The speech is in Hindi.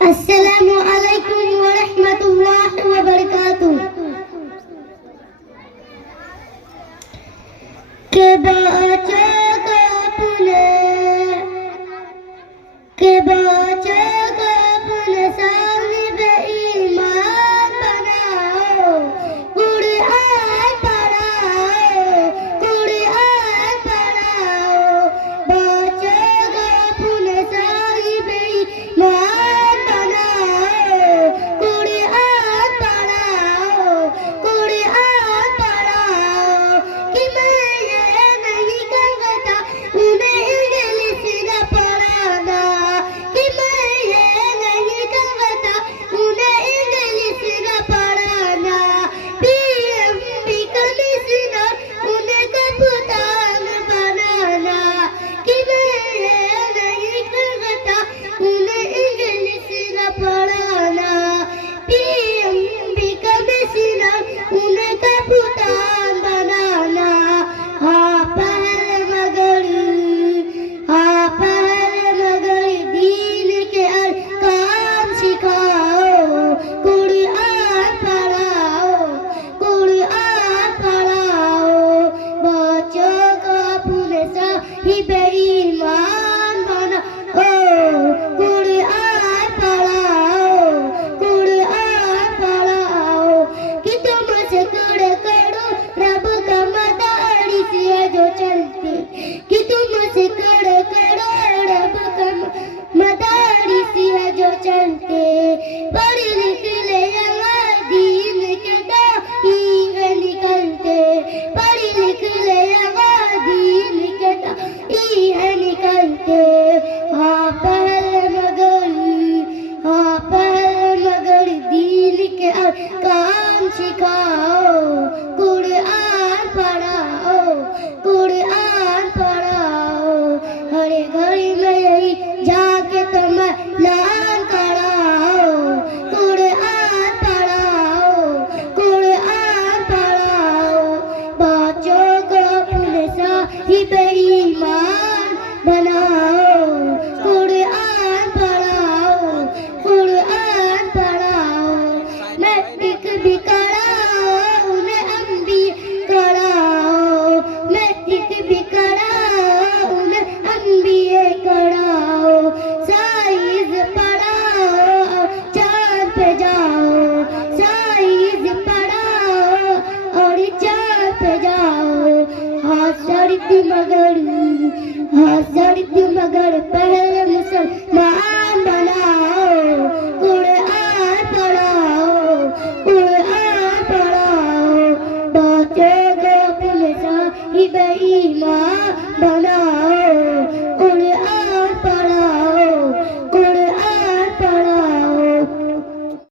अस्सलामु अलैकुम व रहमतुल्लाहि व बरकातुहू। के बचेगा अपने साहिब ईमान बनाओ, कुरान पढ़ाओ, कुरान पढ़ाओ। बचेगा अपने साहिब ईमान बनाओ, कुरान पढ़ाओ, कुरान पढ़ाओ। कि मैं ये नहीं कहता उन्हें इंग्लिश न पढ़ाना, कि मैं ये नहीं कहता उन्हें इंग्लिश न पढ़ाना। पीएमपी कमिश्नर उन्हें कप्तान बनाना, कि मैं ये नहीं कहता उन्हें इंग्लिश न पढ़ाना। पीएमपी कमिश्नर उन्हें कप्तान बनाना। हाँ पहल मगर दीन के अहकाम सिखाओ, कुरान पढ़ाओ, कुरान पढ़ाओ। बच्चों को अपने साहिब ईमान बनाओ, कुरान पढ़ाओ, कुरान पढ़ाओ। कि तुम जिक्र करो रब का मदारिस है जो चलती, कि तुम जिक्र करो रब का मदारिस है जो चलते। पढ़ लिख ले यहाँ दीन के दाई है निकलते, पढ़ लिख ले यहाँ दीन के दाई है निकलते। हाँ पहल मगर दीन के अहकाम सिखाओ, कुरान पढ़ाओ, कुरान पढ़ाओ। हर घड़ी में यही जाके तुम ऐलान कराओ, कुरान पढ़ाओ, कुरान पढ़ाओ। बच्चों को अपने साहिब ईमान बनाओ, कुरान पढ़ाओ, कुरान पढ़ाओ। मैट्रिक भी कराओ, उन्हें MBA कराओ, मैट्रिक भी कराओ, उन्हें MBA कराओ। साइंस पढ़ाओ, चांद पे जाओ, साइंस पढ़ाओ और चांद पे जाओ। हाँ शर्त मगर पहले मुसलमान बनाओ, कुरान पढ़ाओ, कुरान पढ़ाओ। बच्चों को अपने साहिब ईमान बनाओ,